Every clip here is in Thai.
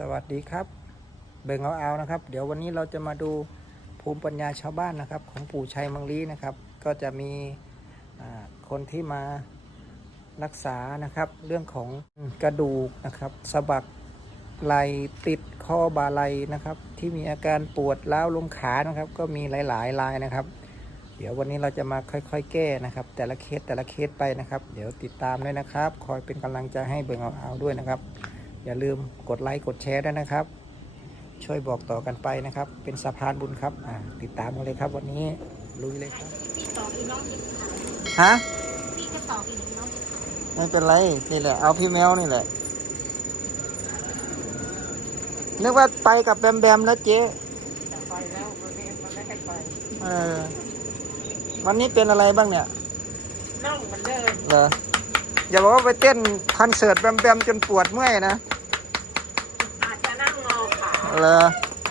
สวัสดีครับ เบิ่งเอาเอานะครับ เดี๋ยววันนี้เราจะมาดูภูมิปัญญาชาวบ้านนะครับ ของปู่ชัยมังลีนะครับ ก็จะมีคนที่มารักษานะครับ เรื่องของกระดูกนะครับสะบักไหลติดคอบาไหลนะครับ ที่มีอาการปวดร้าวลงขานะครับ ก็มีหลายๆรายนะครับ เดี๋ยววันนี้เราจะมาค่อยๆ แก้นะครับ แต่ละเคสแต่ละเคสไปนะครับ เดี๋ยวติดตามด้วยนะครับ คอยเป็นกำลังใจให้เบิ่งเอาเอาด้วยนะครับ อย่าลืมกดไลค์กดแชร์ด้วยนะครับ ช่วยบอกต่อกันไปนะครับ เป็นสะพานบุญครับอ่าติดตามกันเลยครับวันนี้ลุยเลยครับพี่ตอบอีน้องจะขายฮะพี่ก็ตอบอีน้องจะขายไม่เป็นไรนี่แหละ เอาพี่แมวนี่แหละนึกว่าไปกับแบมแบมแล้วเจ๊ไปแล้ววันนี้มันไม่ให้ไปเออวันนี้เป็นอะไรบ้างเนี่ยนั่งเหมือนเดิมเหรออย่าบอกว่าไปเต้นคอนเสิร์ตแบมแบมจนปวดเมื่อยนะ อาจจะนั่งงอขา เหรอ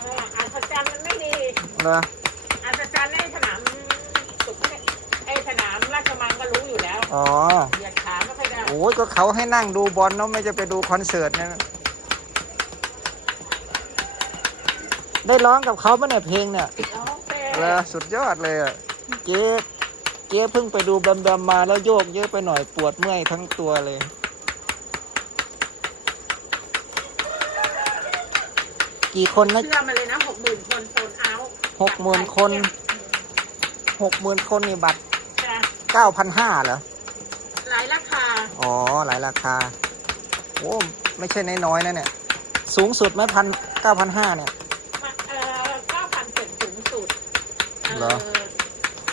เอออาจจะมันไม่ดีเหรออาจจะในสนามสุขเนี่ยไอสนามราชมังก็รู้อยู่แล้วอ๋อเหยียดขาไม่ค่อยได้โอ้ยก็เขาให้นั่งดูบอลเนาะไม่จะไปดูคอนเสิร์ตนะได้ร้องกับเขาปะเนี่ยเพลงเนี่ยร้องเพลงเหรอสุดยอดเลยอะเจ๊เจ๊เพิ่งไปดูแบมแบมมาแล้วโยกเยอะไปหน่อยปวดเมื่อยทั้งตัวเลย กี่คนนะเชื่อมาเลยนะหกหมื่นคนโซนเอาท์หกหมื่นคนหกหมื่นคนนี่บัตรจะเก้าพันห้าเหรอหลายราคา อ๋อ หลายราคาโอ้ไม่ใช่น้อยๆนะเนี่ย สูงสุดไหมพันเก้าพันห้าเนี่ยเออเก้าพันเป็นสูงสุดเหรอ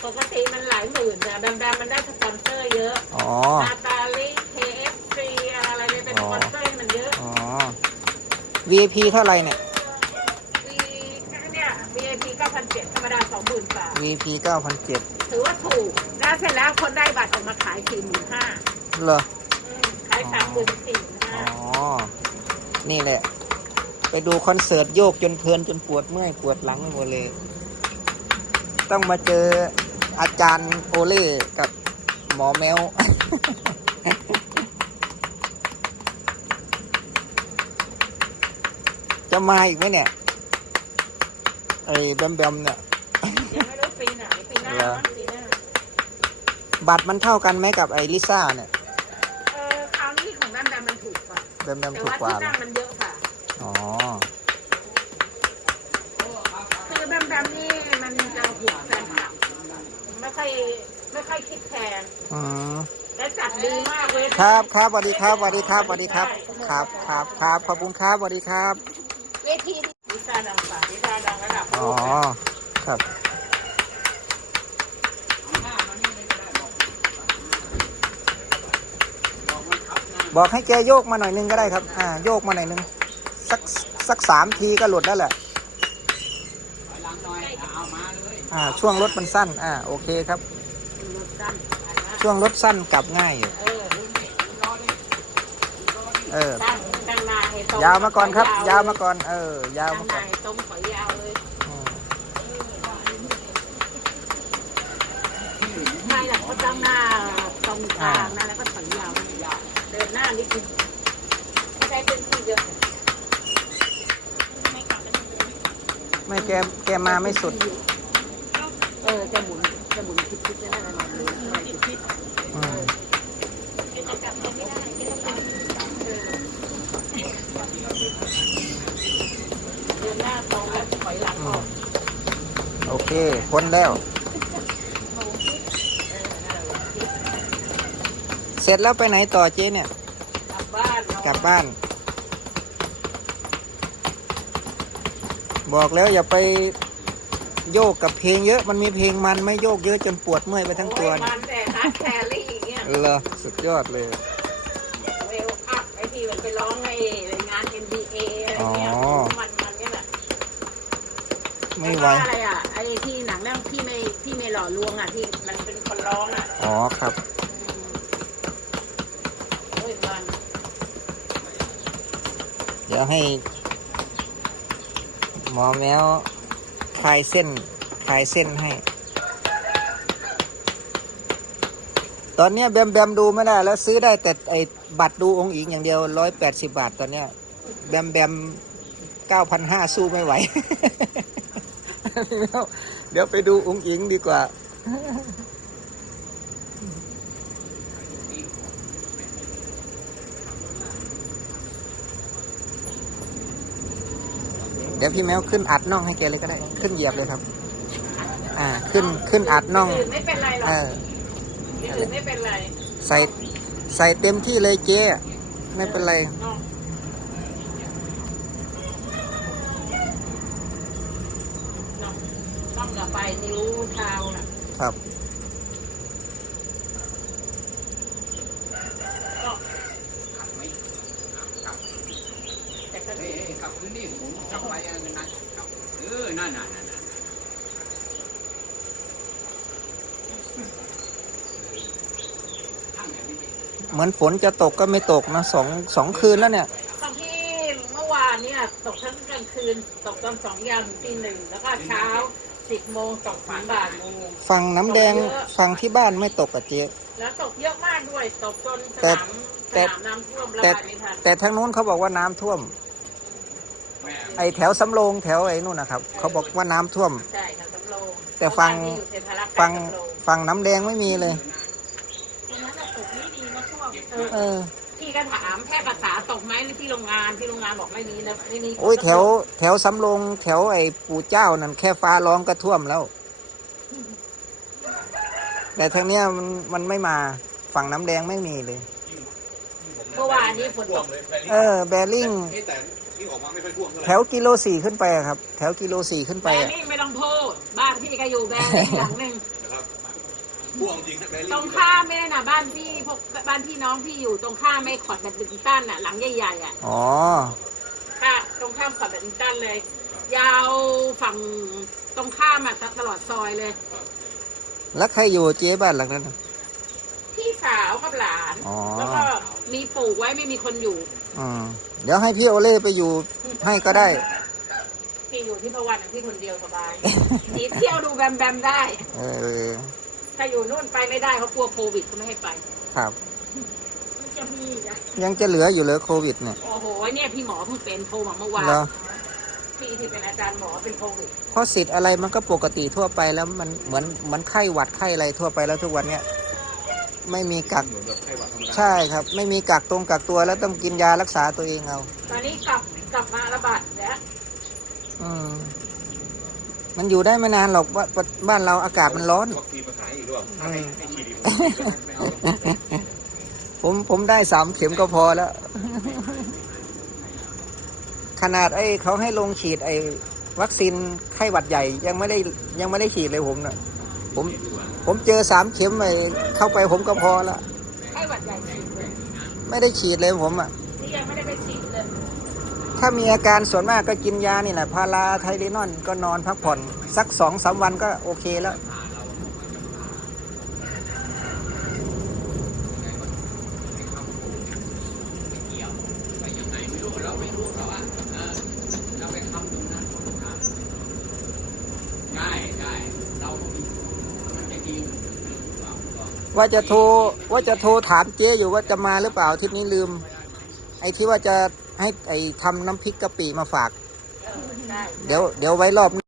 ปกติมันหลายหมื่นแต่แบมแบมมันได้สปอนเซอร์เยอะอ๋อนาตาลีเคเอฟซีอะไรเนี่ยเป็นสปอนเซอร์ให้มันเยอะอ๋อ VIP เท่าไหร่เนี่ย วีเนี่ย VIP 9,700ธรรมดา 20,000บาท VIP เก้าพันเจ็ดถือว่าถูก แล้วเสร็จแล้วคนได้บัตรออกมาขาย45,000เหรอ ขาย3 4 0 0อ๋อ0นี่แหละ ไปดูคอนเสิร์ตโยกจนเพลินจนปวดเมื่อยปวดหลังหมดเลย ต้องมาเจออาจารย์โอเล่กับหมอแมว จะมาอีกไหมเนี่ย ไอ้แบมแบมเนี่ย อมั้งปีหน้าบัตรมันเท่ากันไหมกับไอ้ลิซ่าเนี่ยเออคราวนี้ของแบมแบมมันถูกกว่าแบมแบมแต่ถูกว่ากว่าที่เหรนั่องมันเยอะค่ะอ๋อคือแบมแบมนี่มันจะห่วงแฟนคลับไม่ค่อยไม่ค่อยคิดแพงอืมและจัดดีมากเลยครับครับสวัสดีครับสวัสดีครับสวัสดีครับ ครับครับครับขอบคุณครับสวัสดีครับ เวทีวิชาดังป่าวิชาดังระดับโลอ๋อกนะครับ บอกให้แกโยกมาหน่อยนึงก็ได้ครับ อ่า โยกมาหน่อยนึง สักสักสามทีก็หลุดแล้วแหละอ่า ช่วงรถมันสั้น อ่า โอเคครับ ช่วงรถสั้นกลับง่ายอยู่เออเออตั้งตั้งหนาให้ตรงยาวมาก่อนครับ ยาวมาก่อน เออ ยาวตั้งมาหก่นาอนให้ตรงขอยาวเลยอืมไม่หรอกก็ตั้งหน้าตรงกลางนะแล้วก็ถอยยาว เดินหน้านิดนึงไม่ได้เป็นที่เยอะไม่แกแกมาไม่สุด เออจะหมุนจะหมุนคิดคิดได้แล้วนะคิดอืมเดินหน้าตรงแล้วถอยหลังออกโอเคพ้นแล้ว เสร็จแล้วไปไหนต่อเจ๊เนี่ย กลับบ้านกลับบ้าน บอกแล้วอย่าไปโยกกับเพลงเยอะ มันมีเพลงมันไม่โยกเยอะจนปวดเมื่อยไปทั้งตัวโอ้ยเนี่ยมันแต่ฮัทแคลรี่อย่างเงี้ยเหรอสุดยอดเลย เวลอัพไอที่มันไปร้องในงาน NBA อะไรเงี้ยอ๋อ มันมันเนี่ยแหละไม่ไหว แล้วก็อะไรอะไอที่หนังเรื่องพี่ไม่พี่ไม่หล่อลวงอะที่มันเป็นคนร้องอะ อ๋อครับ โอ้ยมัน เดี๋ยวให้ หมอแมวคลายเส้นคลายเส้นให้ ตอนนี้แบมแบมดูไม่ได้ แล้วซื้อได้แต่ไอ้บัตรดูองค์อิงอย่างเดียวร้อยแปดสิบาท ตอนเนี้ยแบมแบมเก้าพันห้าสู้ไม่ไหว เดี๋ยวไปดูอุ้งอิงดีกว่า ดี๋ยวพี่แมวขึ้นอัดน่องให้แกเลยก็ได้ ขึ้นเหยียบเลยครับ อ่า ขึ้นขึ้นอัดน่องอื่นไม่เป็นไรหรอกเอออย่างอื่นไม่เป็นไรใส่ใส่เต็มที่เลยเจ๊ไม่เป็นไรน้องน้องน้องอย่าไปนิ้วเท้าน่ะครับ น้องแต่ก็ดี กลับคืนนี่หมุนกลับไปอันนั้นกลับเออนั่นน่ะนั่นน่ะทำแบบนี้ เหมือนฝนจะตกก็ไม่ตกนะสองสองคืนแล้วเนี่ยตอนที่เมื่อวานเนี่ยตกทั้งกลางคืน ตกตอนสองยามถึงตีหนึ่งแล้วก็เช้าสิบโมงตกถึงบ่ายโมงฝั่งน้ำแดงฝั่งที่บ้านไม่ตกอะเจ๊แล้วตกเยอะมากด้วยตกจนสแต่นามสแต่นามน้ำท่วมระแต่บายไม่ทันแต่ทางนู้นเขาบอกว่าน้ำท่วมแม่ไอแถวสำโรงแถวไอ้นู่นนะครับ เขาบอกว่าน้ำท่วม ใช่ค่ะสำโรงแต่ฟังเพราะว่าที่อยู่เทพารักษ์ฝั่งสำโรงฝั่งน้ำแดงไม่มีเลย ตรงนั้นน่ะตกไม่ดีนะช่วง เออเออ พี่ก็ถามแค่ภาษาตกไหมที่โรงงานที่โรงงานบอกไม่มีนะไม่มีโอ้ยแถว แถวสำโรงแถวไอ้ปู่เจ้านั่นแค่ฟ้าร้องก็ท่วมแล้ว แต่ทางเนี้ยมันมันไม่มาฝั่งน้ำแดงไม่มีเลย เมื่อวานนี้ฝนตกเออ แบริ่งแต่ที่ออกมาไม่ค่อยท่วมเท่าไหแถร่วกิโลสี่ขึ้นไปอะครับ แถวกิโลสี่ขึ้นไปแบอะ ริ่งไม่ต้องพูดบ้านพี่ก็อยู่แบริ่งหลังหนึ่งนะครั บ่วมจริงแต่ตรงข้ามไม่ได้นะบ้านพี่พวกบ้านพี่น้องพี่อยู่ตรงข้ามไม่ขอดแบดมินตันอะ หลังใหญ่ๆอะอ๋อค่ะ ตรงข้ามขอดแบดมินตันเลย ยาวฝั่งตรงข้ามอะตลอดซอยเลย แล้วใครอยู่เจ๊บ้านหลังนั้นน่ะ พี่สาวกับหลาน อ๋อ แล้วก็มีปลูกไว้ไม่มีคนอยู่อืมเดี๋ยวให้พี่โอเล่ไปอยู่ให้ก็ได้ พี่อยู่ที่พะวันที่คนเดียวสบาย หนีเที่ยวดูแบมแบมได้ เออ ถ้าอยู่นู่นไปไม่ได้เขากลัวโควิดเขาไม่ให้ไปครับจะพี่นะยังจะเหลืออยู่เหลือโควิดเนี่ยโอ้โหเนี่ยพี่หมอเพิ่งเป็นโทรมาเมื่อวานแล้วพี่ที่เป็นอาจารย์หมอเป็นโควิดเพราะสิทธิ์อะไรมันก็ปกติทั่วไปแล้วมันเหมือนเหมือนไข้หวัดไข้อะไรทั่วไปแล้วทุกวันเนี้ยไม่มีกักเหมือนแบบไข้หวัดธรรมดาใช่ครับ ไม่มีกักตรงกักตัวแล้วต้องกินยารักษาตัวเองเอา ตอนนี้กลับกลับมาระบาดแล้ว อืม มันอยู่ได้ไม่นานหรอกว่าบ้านเราอากาศมันร้อน วัคซีนมาขายอีกด้วยอืมให้ฉีดอีกผมผมได้สามเข็มก็พอแล้ว ขนาดไอ้เขาให้ลงฉีดไอ้วัคซีนไข้หวัดใหญ่ยังไม่ได้ยังไม่ได้ฉีดเลยผมนะผมผมเจอสามเข็มไปเข้าไปผมก็พอแล้วไข้หวัดใหญ่ฉีดเลยไม่ได้ฉีดเลยผมอะ นี่ยังไม่ได้ไปฉีดเลย ถ้ามีอาการส่วนมากก็กินยานี่แหละพาราไทเลนอนก็นอนพักผ่อน สักสองสามวันก็โอเคแล้ว ว่าจะโทรว่าจะโทรถามเจ๊อยู่ว่าจะมาหรือเปล่าอาทิศนี้ลืม ไอ้ที่ว่าจะ ให้ไอ้ทำน้ำพริกกะปิมาฝากเออได้เดี๋ยวเดี๋ยวไว้รอบ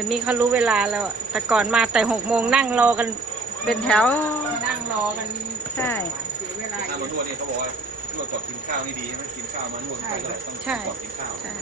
ดี๋ยวนี้เขารู้เวลาแล้วอะแต่ก่อนมาแต่หกโมงนั่งรอกันเป็นแถว นั่งรอกันใช่ เสียเวลาถ้ามานวดเนี่ยเขาบอกว่านวดก่อนกินข้าวนี่ดีใช่ไหมกินข้าวมานวดไปก็ต้องใช่ก่อนกินข้าว ใช่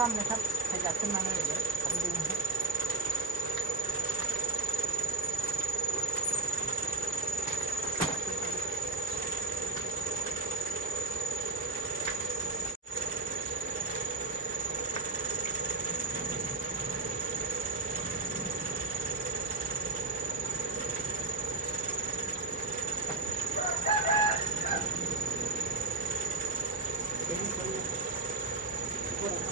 วางคว่ำนะครับ ขยับขึ้นมาเลยเดี๋ยวผมดึงให้ยิง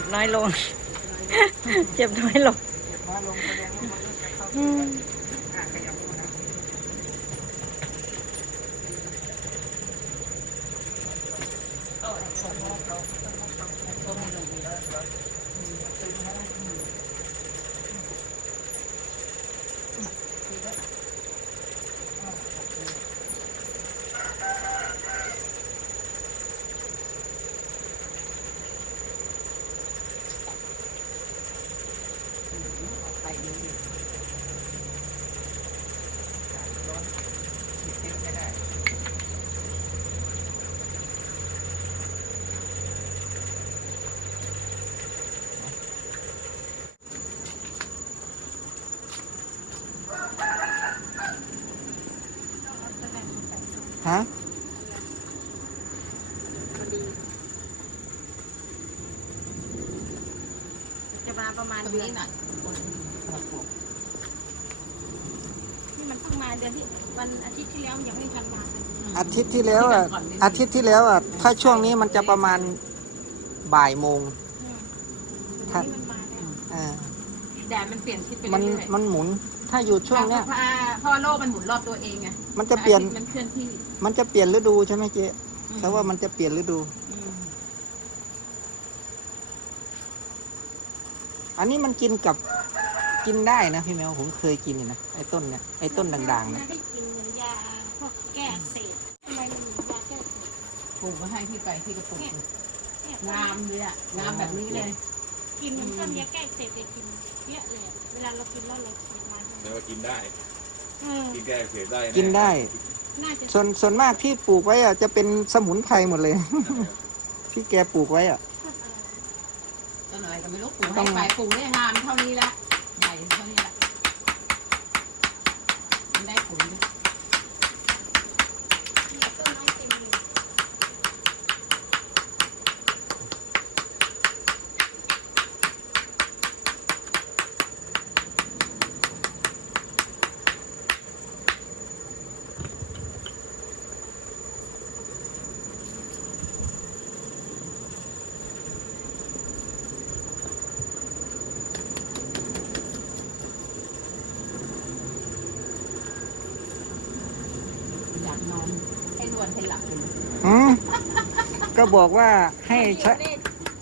จ็บน้อยลง เจ็บน้อยลงเดี๋ยวมาลงแสดงว่ามันจะเข้าอืม อะขยับดูนะไปดูดิร้อนติดเต้นไม่ได้ ๆ ฮะ พอดีจะมาประมาณ ตรง เดือน นี้หน่อย นี่มันเพิ่งมาเดือนที่วันอาทิตย์ที่แล้วยังไม่ทันมาเลย อา ทิตย์ที่แล้วอะอาทิตย์ที่แล้วอะถ้าช่วงนี้มันจะประมาณบ่ายโมงอืมถ้านี่มันมาแล้วอ่าแดดมันเปลี่ยนทิศไปมันเรื่อยๆมันหมุน ถ้าอยู่ช่วงเนี้ย เพราะเพราะโลกมันหมุนรอบตัวเองไงมันจะเปลี่ยนมันเคลื่อนที่มันจะเปลี่ยนฤดูใช่ไหมเจ๊แต่ว่ามันจะเปลี่ยนฤดู อืมอันนี้มันกินกับกินได้นะพี่แมวผมเคยกินอยู่นะไอ้ต้นเนี่ยไอ้ต้นด่างๆนะนะได้กิน ปลูกมาให้พี่ไปที่กระปุกเนี่ยงามเลยอะงามแบบนี้เลยกินมันก็ยาแก้อักเสบไปกินเยอะเลยเวลาเรากินแล้วเราเสียมาแต่ว่ากินได้เออกินแก้อักเสพได้ะกินได้ น่าจะส่วนส่วนมากที่ปลูกไว้อะจะเป็นสมุนไพรหมดเลย ที่แกปลูกไว้อะ ต้นอะไรก็ไม่รู้ปลูกต้ให้อง ไปปลูกได้งามเท่านี้ละใหญ่เท่านี้ละมันได้ผลเลย มีต้นไม้เต็มเลย อยาก นอนให้นวลให้หลับอยู่อืมก็บอกว่าให้ใช้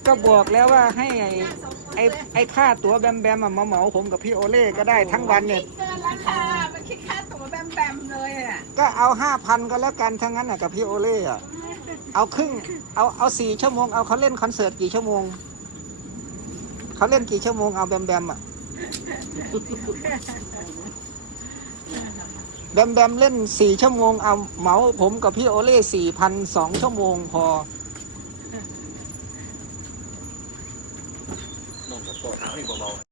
ก็บอกแล้วว่าให้ไอ้ไอ้ไอ้ค่าตั๋วแบมแบมอะมาเหมาผมกับพี่โอเล่ก็ได้ทั้งวันเนี่ย เกินราคามันคิดค่าตั๋วแบมแบมเลยอะก็เอาห้าพันก็แล้วกันทั้งนั้นอะกับพี่โอเล่อะเอาครึ่ง เอาเอาสี่ชั่วโมงเอาเขาเล่นคอนเสิร์ตกี่ชั่วโมงเขาเล่นกี่ชั่วโมงเอาแบมแบมอะ แบมแบมเล่นสี่ชั่วโมงเอาเหมาผมกับพี่โอเล่สี่พันสองชั่วโมงพอนอนกับโต๊